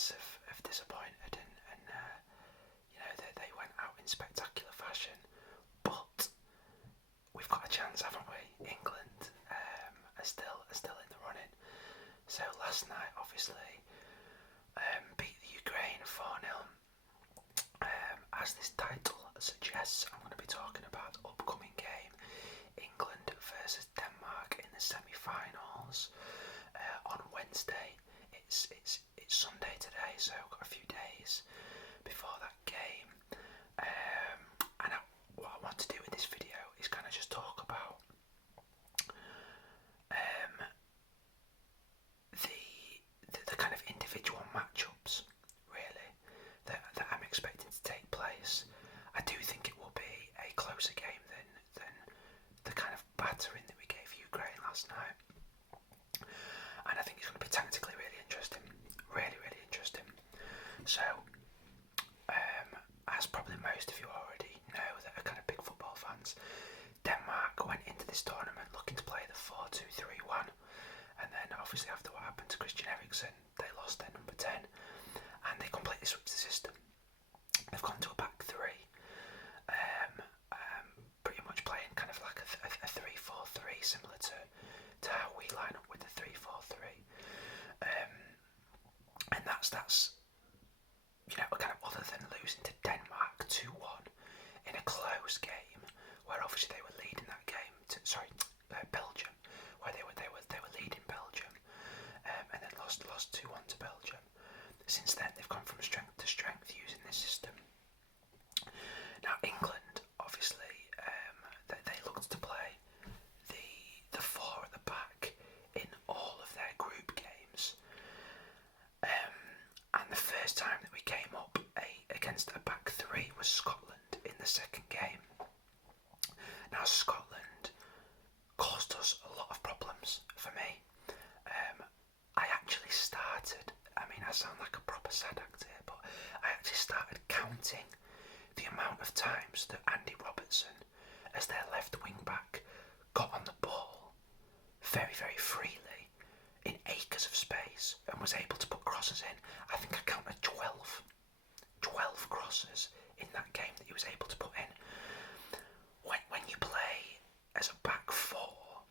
France have disappointed, and they went out in spectacular fashion. But we've got a chance, haven't we? England are still in the running. So last night, obviously, beat the Ukraine 4-0. As this title suggests, I'm going to be talking about the upcoming game, England versus Denmark in the semi-finals on Wednesday. It's Sunday today, so I've got a few days before that game. And what I want to do in this video is kind of just talk about the kind of individual matchups, really, that I'm expecting to take place. I do think it will be a closer game than the kind of battering that we gave Ukraine last night. And I think it's going to be tactically really interesting. Really, really interesting. So, as probably most of you already know that are kind of big football fans, Denmark went into this tournament looking to play the 4-2-3-1. And then obviously after what happened to Christian Eriksen, they lost their number 10 and they completely switched the system. They've gone to a back three, pretty much playing kind of like a 3-4-3, similar to how we line up with the 3-4-3. And that's kind of other than losing to Denmark 2-1 in a close game, where obviously they were leading that game Belgium, where they were leading Belgium, and then lost 2-1 to Belgium. Since then, they've gone from strength to strength using this system. Now, England, obviously, they looked to play the four at the back in all of their group games. And the first time that we came up against a back three was Scotland in the second game. Now, Scotland caused us a lot of problems for me. I actually started, I sound like a proper sad actor here, but I actually started counting the amount of times that Andy Robertson, as their left wing back, got on the ball very, very freely in acres of space and was able to put crosses in. I think I counted 12 crosses in that game that he was able to put in. When you play as a back four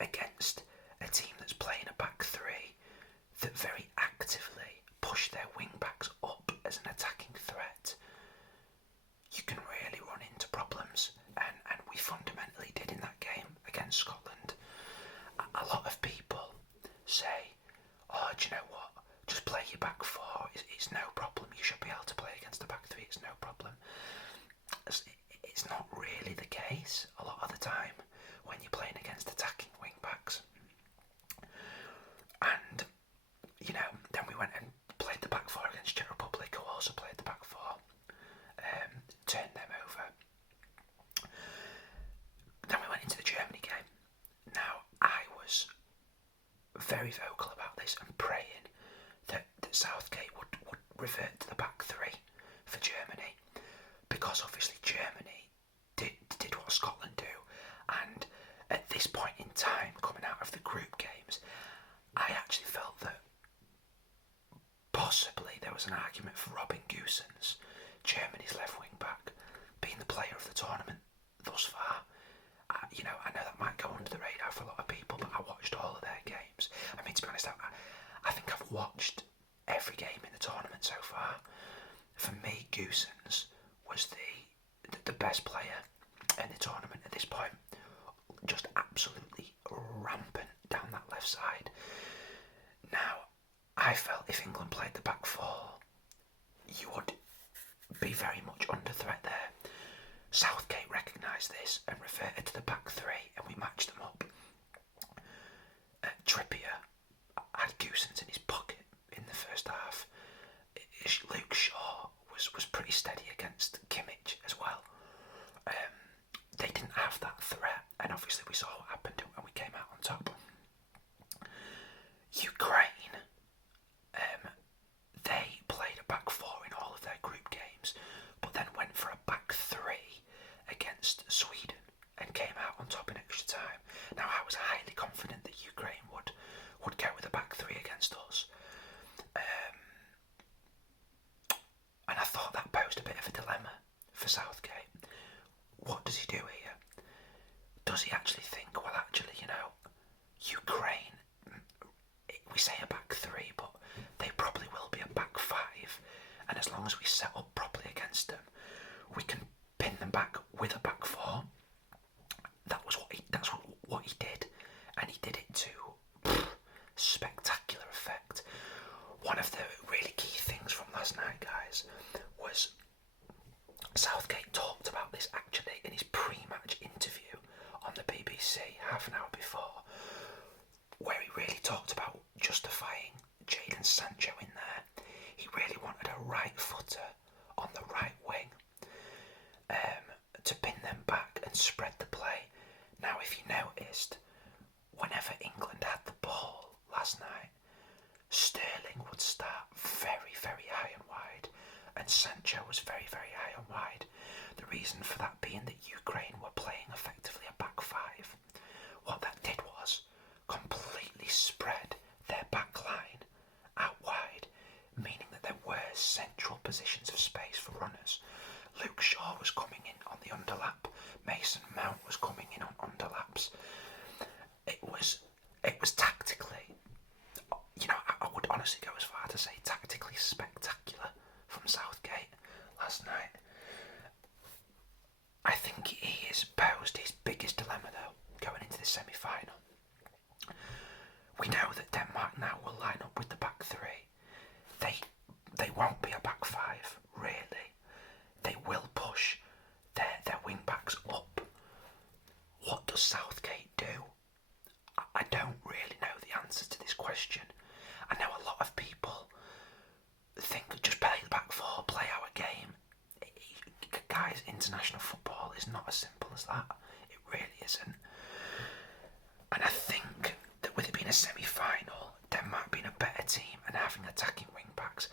against a team that's playing a back three that very actively push their wing backs up as an attacking threat, you can really run into problems, and we fundamentally did in that game against Scotland. A lot of people say, oh, do you know what, just play your back four, it's no problem, you should be able to play against the back three, it's no problem. It's not really the case a lot of the time when you're playing against attacking wing backs. And then we went and played the back four against Czech Republic, who also played the back four, turned them over. Then we went into the Germany game. Now, I was very vocal about this and praying that Southgate would revert to the back three for Germany, because obviously Germany did what Scotland do, and at this point in time, coming out of the group games, I actually felt that possibly there was an argument for Robin Gosens, Germany's left wing back, being the player of the tournament thus far. I know that might go under the radar for a lot of people, but I watched all of their games. To be honest, I think I've watched every game in the tournament so far. For me, Gosens was the best player in the tournament at this point. Just absolutely rampant down that left side. Now, I felt if England played the back four, you would be very much under threat there. Southgate recognised this and reverted to the back three, and we matched them up. Trippier had Gosens in his pocket in the first half. Luke Shaw was pretty steady against Kimmich as well. They didn't have that threat, and obviously we saw what happened and we came out on top. Ukraine, they played a back four in all of their group games, but then went for a back three against Sweden and came out on top in extra time. Now, I was highly confident that Ukraine would go with a back three against long as we set up properly against them, we can pin them back with a back four. That's what he did, and he did it to spectacular effect. One of the really key things from last night, guys, was Southgate talked about this actually in his pre-match interview on the BBC half an hour before, where he really talked about justifying Jadon Sancho in there. He really wanted a right footer on the right wing to pin them back and spread the play. Now, if you noticed, whenever England had the ball last night, Sterling would start very, very high and wide, and Sancho was very, very high and wide. The reason for that being that Ukraine were playing effectively a back five. What that did was completely spread their back line out wide, meaning that there were central positions of space for runners. Luke Shaw was coming in on the underlap. Mason Mount was coming in on underlaps. It was tactically, I would honestly go as far to say tactically spectacular from Southgate last night. I think he has posed his biggest dilemma though, going into the semi-final. We know that Denmark now will line up with the back three. They won't be a back five, really. They will push their wing backs up. What does Southgate do? I don't really know the answer to this question. I know a lot of people think just play the back four, play our game. Guys, international football is not as simple as that. It really isn't. And I think that with it being a semi-final, Denmark being a better team and having attacking wing backs,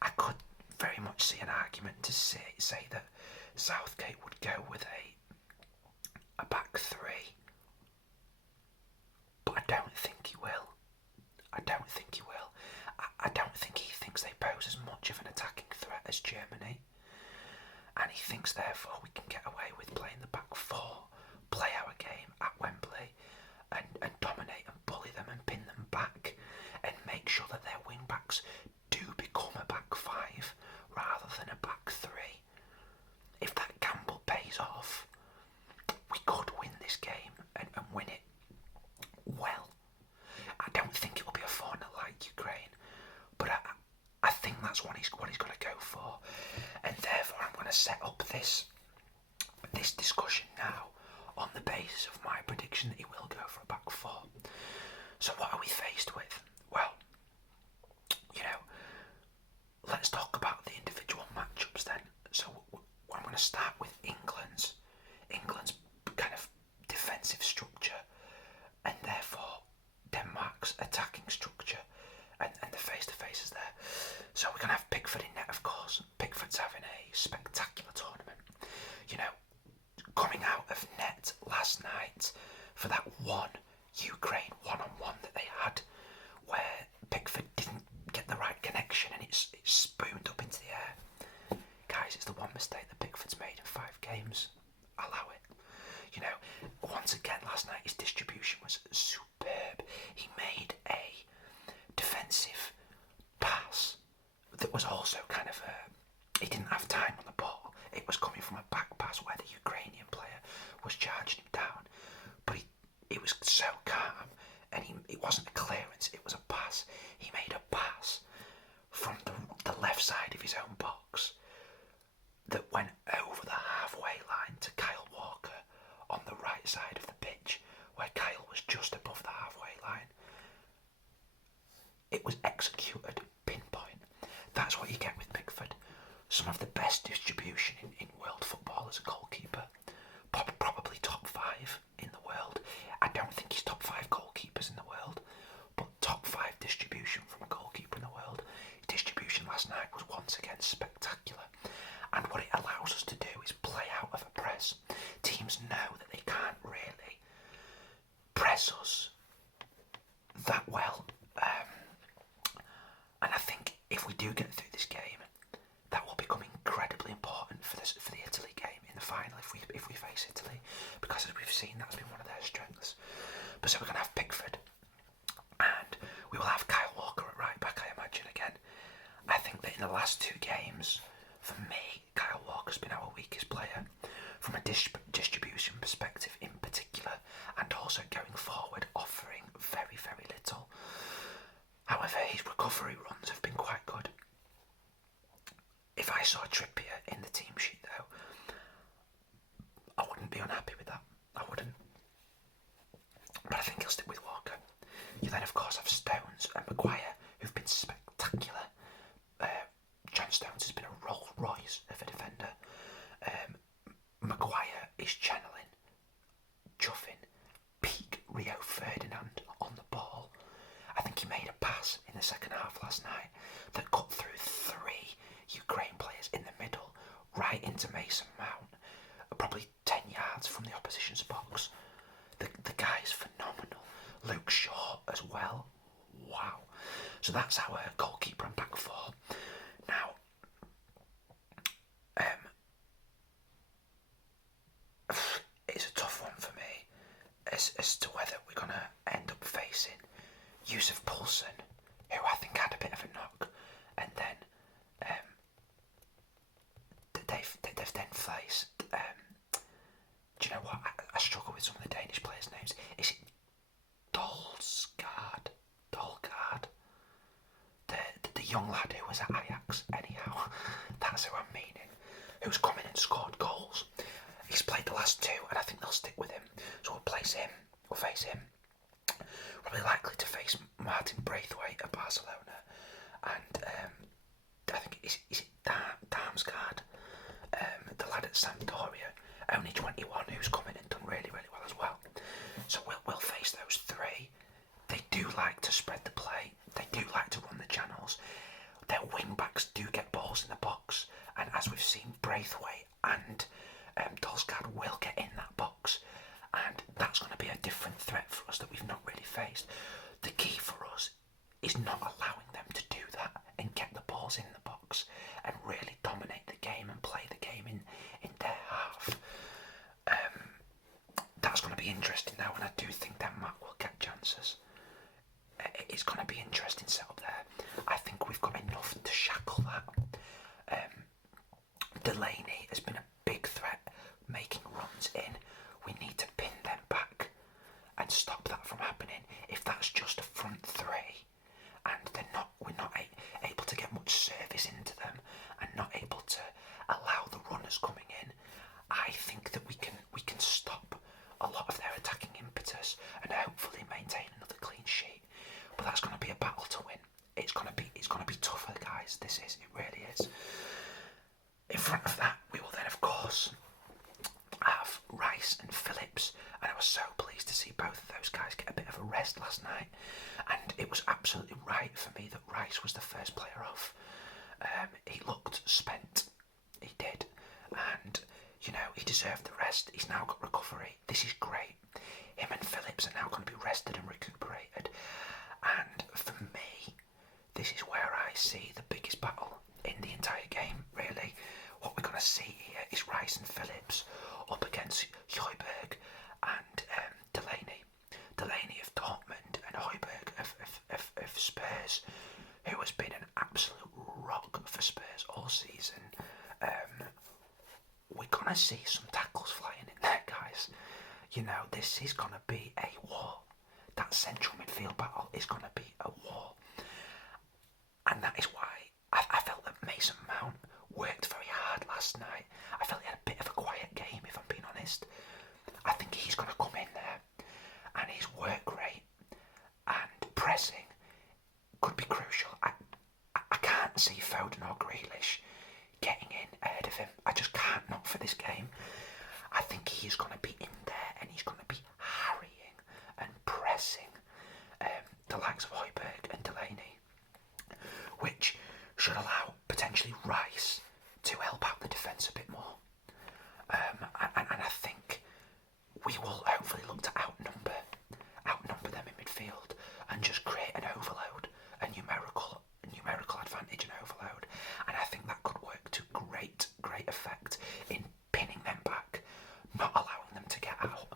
I could very much see an argument to say that Southgate would go with a back three. But I don't think he will. I don't think he thinks they pose as much of an attacking threat as Germany. And he thinks therefore we can get away with playing the back four, play our game at Wembley and dominate and bully them and pin them back and make sure that their wing backs do become a back five rather than a back three. If that gamble pays off, we could win this game and win it well. I don't think it will be a 4-0 like Ukraine, but I think that's what he's going to go for, and therefore I'm going to set up this discussion now on the basis of my prediction that he will go for a back four. So what are we faced with? Well, let's talk about the individual matchups then. So I'm going to start with England's kind of defensive structure, and therefore Denmark's attacking structure, and the face-to-faces there. So we're going to have Pickford in net, of course. Pickford's having a spectacular tournament. Coming out of net last night for that one Ukraine one-on-one that they had, where Pickford didn't get the right connection and it spooned up into the air. Guys, it's the one mistake that Pickford's made in 5 games. Allow it. Once again last night his distribution was superb. He made a defensive pass that was also kind of he didn't have time on the ball. It was coming from a back pass where the Ukrainian player was charging him down, but it was so calm, and it wasn't a clearance, it was a pass. He made a pass from the left side of his own box that went over the halfway line to Kyle Walker on the right side of the pitch, where Kyle was just above the halfway line. It was executed pinpoint. That's what you get with Pickford. Some of the best distribution in world football as a goalkeeper. Probably top 5 in the world. I don't think he's top 5 goalkeepers in the world, but top 5 distribution from a goalkeeper in the world. His distribution last night was once again spectacular. And what it allows us to do is play out of a press. Teams know that they can't really press us that well. And I think if we do get through this game, that will become incredibly important for the Italy game in the final if we face Italy, because as we've seen, that's been one of their strengths. But so we're going to have Pickford, and we will have Kyle Walker at right back, I imagine, again. I think that in the last 2 games, For me, Kyle Walker's been our weakest player from a distribution perspective in particular, and also going forward offering very, very little. However, his recovery runs have been quite good. If I saw Trippier in the team sheet though, I wouldn't be unhappy with that. I wouldn't. But I think he'll stick with Walker. You then of course have Stones and Maguire, who've been spectacular. John Stones has been a Rolls Royce of a defender. Maguire is channeling, chuffing, peak Rio Ferdinand on the ball. I think he made a pass in the second half last night that cut through 3 Ukraine players in the middle, right into Mason Mount, probably 10 yards from the opposition's box. The guy is phenomenal. Luke Shaw as well. Wow. So that's our goalkeeper and back four. Now, it's a tough one for me as to whether we're going to end up facing Yusuf Poulsen, who I think had a bit of a knock, and then they've then faced. Do you know what? I struggle with some of the Danish players' names. Is it Dolgard? The young lad who was at Ajax, anyhow. That's who I'm meaning. Who's come in and scored goals. He's played the last 2, and I think they'll stick with him. So we'll face him. Probably likely to face Martin Braithwaite at Barcelona, and I think is it Damsgaard, the lad at Sampdoria, only 21, who's come in and done really, really well as well. So we'll face those 3. They do like to spread the play. They do like to run the channels. Their wing backs do get balls in the box, and as we've seen, Braithwaite and Dolgard will get in that box, and that's going to be a different threat for us that we've not really faced. The key for us is not allowing them to do that and get the balls in the box and really dominate the game and play the game in their half. That's going to be interesting now, and I do think Denmark will get chances. It's going to be interesting setup there. I think we've got enough to shackle that. Delaney has been a big threat, making runs in. We need to pin them back and stop that from happening. If that's just a front 3, and we're not able to get much service into them, and not able to allow the runners coming in, I think that we can stop a lot of their attacking impetus and hopefully maintain another clean sheet. But that's going to be a battle to win. It's going to be tougher, guys. It really is. In front of that, we will then, of course, have Rice and Phillips, and I was so pleased to see both of those guys get a bit of a rest last night, and it was absolutely right for me that Rice was the first player off. He looked spent, he did, and he deserved the rest. He's now got recovery. This is great. Him and Phillips are now going to be rested and recuperated, and for me, this is where I see the biggest battle in the entire game, really. What we're going to see here is Rice and Phillips up against Højbjerg and Delaney. Delaney of Dortmund and Højbjerg of Spurs, who has been an absolute rock for Spurs all season. We're going to see some tackles flying in there, guys. This is going to be a war. That central midfield battle is going to be a war. And that is why I felt that Mason Mount worked very hard last night. I felt he had a bit of a quiet game, if I'm being honest. I think he's going to come in there, and his work rate and pressing could be crucial. I can't see Foden or Grealish getting in ahead of him. I just can't, not for this game. I think he is going to be in there, and he's going to be harrying and pressing the likes of Højbjerg and Delaney, which should allow potentially Rice to help out the defence a bit more. And I think we will hopefully look to outnumber them in midfield and just create an overload, a numerical advantage and overload. And I think that could work to great effect in pinning them back, not allowing them to get out.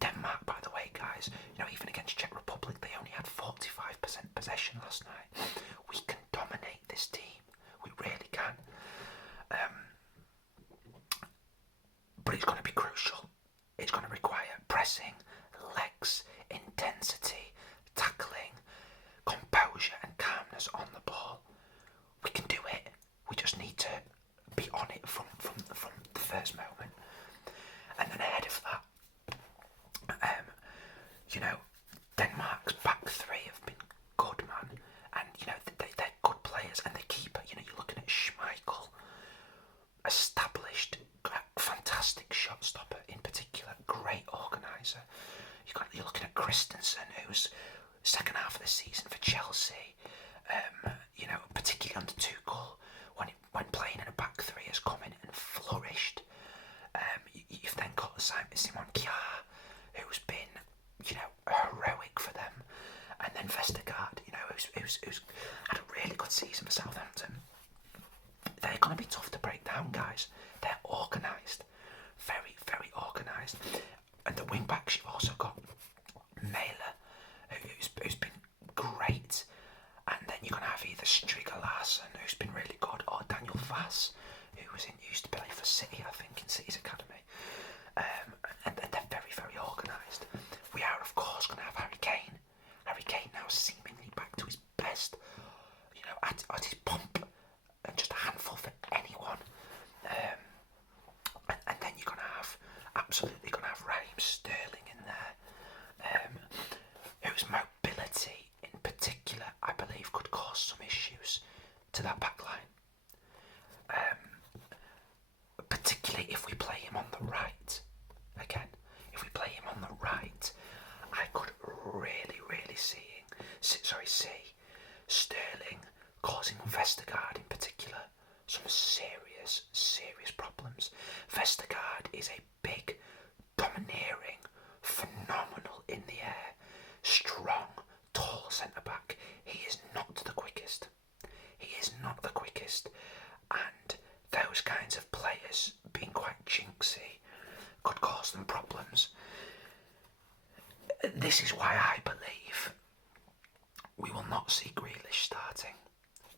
Denmark, by the way, guys, even against Czech Republic, they only had 45% possession last night. We can dominate this team. going to require pressing, legs, intensity, tackling, composure and calmness on the ball. We can do it. We just need to be on it from the first moment. And then ahead of that, Denmark's back three have been good, man. And, they're good players. And the keeper, you're looking at Schmeichel, established, fantastic shot stopper in particular, great organiser. You're looking at Christensen, who's second half of the season for Chelsea, particularly under Tuchel, when playing in a back three, has come in and flourished. You've then got Simon Kjaer, who's been, heroic for them, and then Vestergaard, who's had a really good season for Southampton. They're going to be tough to break down, guys. They're organised, very, very organised. And the wing backs, you've also got Mæhle, who's been great, and then you're going to have either Striger Larsen, who's been really good, or Daniel Vass, who used to play for City, I think, in City's academy. And they're very, very organised. We are, of course, going to have Harry Kane. Harry Kane now seemingly back to his best, at his pomp, and just a handful for anyone. And then you're going to have, absolutely going to have Raheem Sterling in there, whose mobility in particular, I believe, could cause some issues to that back line. Particularly if we play him on the right. Again, if we play him on the right, I could really, really see Sterling causing Vestergaard in particular some serious, serious problems. Vestergaard is a big, domineering, phenomenal in the air, strong, tall centre-back. He is not the quickest. And those kinds of players being quite jinxy could cause them problems. This is why I believe we will not see Grealish starting.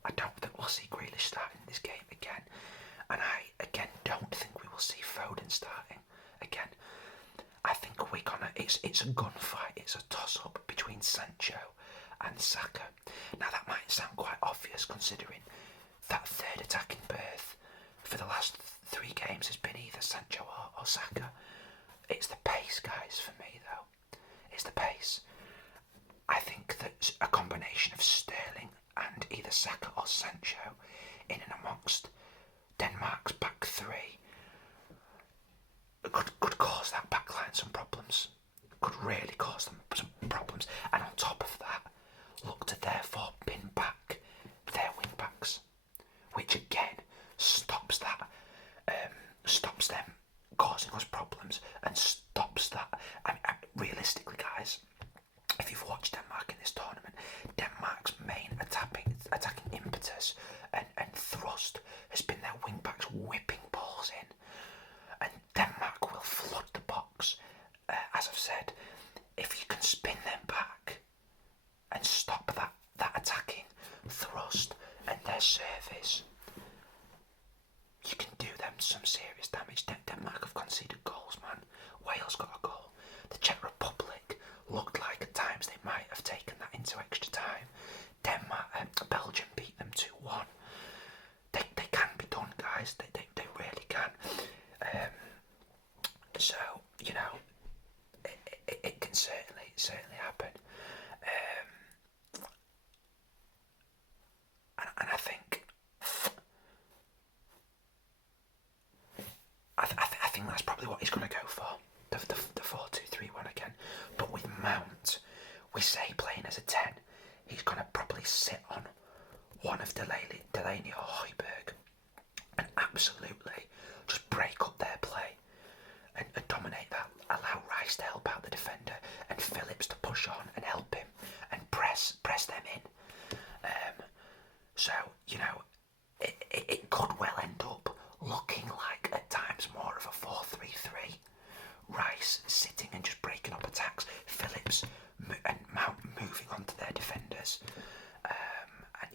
I don't think we'll see Grealish starting this game again. And I, again, don't think we will see Foden starting again. I think it's a gunfight, it's a toss-up between Sancho and Saka. Now that might sound quite obvious considering that third attacking berth for the last 3 games has been either Sancho or Saka. It's the pace, guys, for me though. It's the pace. I think that a combination of Sterling and either Saka or Sancho in and amongst Denmark's back 3 could cause that backline some problems. Could really cause them some problems. And on top of that, look to therefore pin back their wing backs, which again stops that, stops them causing us problems, and stops that. Realistically, guys, if you've watched Denmark in this tournament, Denmark's main attacking impetus and thrust has been their wing backs whipping balls in, and Denmark will flood the box. As I've said, if you can spin them back and stop that attacking thrust and their service, you can do them some serious damage. Denmark have conceded goals, man. Wales got a goal. The Czech Republic looked like at times they might have taken that into extra time. Belgium beat them 2-1. They can be done, guys. They really can. So it can certainly happen. And I think I think that's probably what he's going to go for, the 4-2-3-1 again. But with Mount, we say playing as a 10, he's going to probably sit on one of Delaney or Højbjerg and absolutely just break up their play and dominate that, allow Rice to help out the defender and Phillips to push on and help him and press them in. So, it could well end up looking like at times more of a 4-3-3. Rice sitting and just breaking up attacks, Phillips and Mount moving onto their defenders, and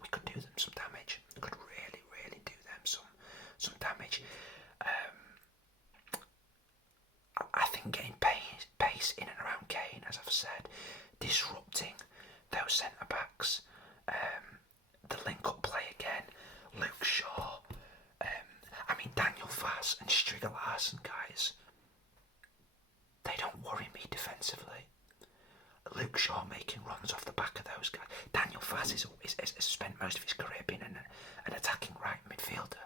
we could do them some damage. We could really, really do them some damage. I Striga Larsen guys, they don't worry me defensively. Luke Shaw making runs off the back of those guys. Daniel Faz has spent most of his career being an attacking right midfielder.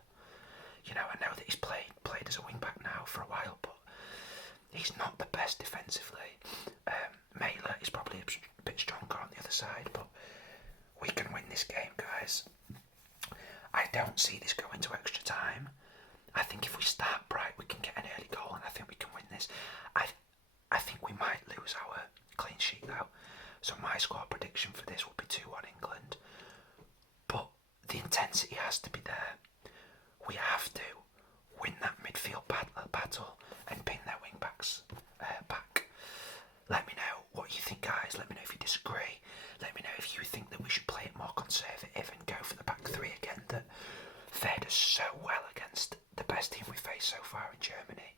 You know, I know that he's played as a wing back now for a while, but he's not the best defensively. Mailer is probably a bit stronger on the other side, but we can win this game, guys. I don't see this going to extra time. I think if we start bright, we can get an early goal, and I think we can win this. I think we might lose our clean sheet though. So my score prediction for this will be 2-1 England. But the intensity has to be there. We have to win that midfield battle and pin their wing backs back. Let me know what you think, guys. Let me know if you disagree. Let me know if you think that we should play it more conservative and go for the back three again that fared us so well against the best team we faced so far in Germany.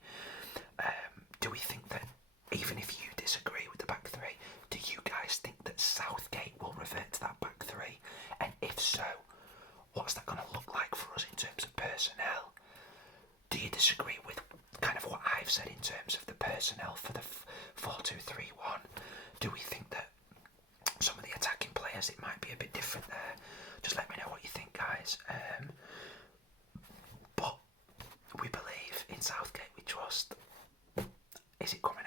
Do we think that, even if you disagree with the back three, do you guys think that Southgate will revert to that back three? And if so, what's that going to look like for us in terms of personnel? Do you disagree with kind of what I've said in terms of the personnel for the 4-2-3-1? Do we think that some of the attacking players, it might be a bit different there? Just let me know what you think, guys. But we believe in Southgate, we trust. Is it coming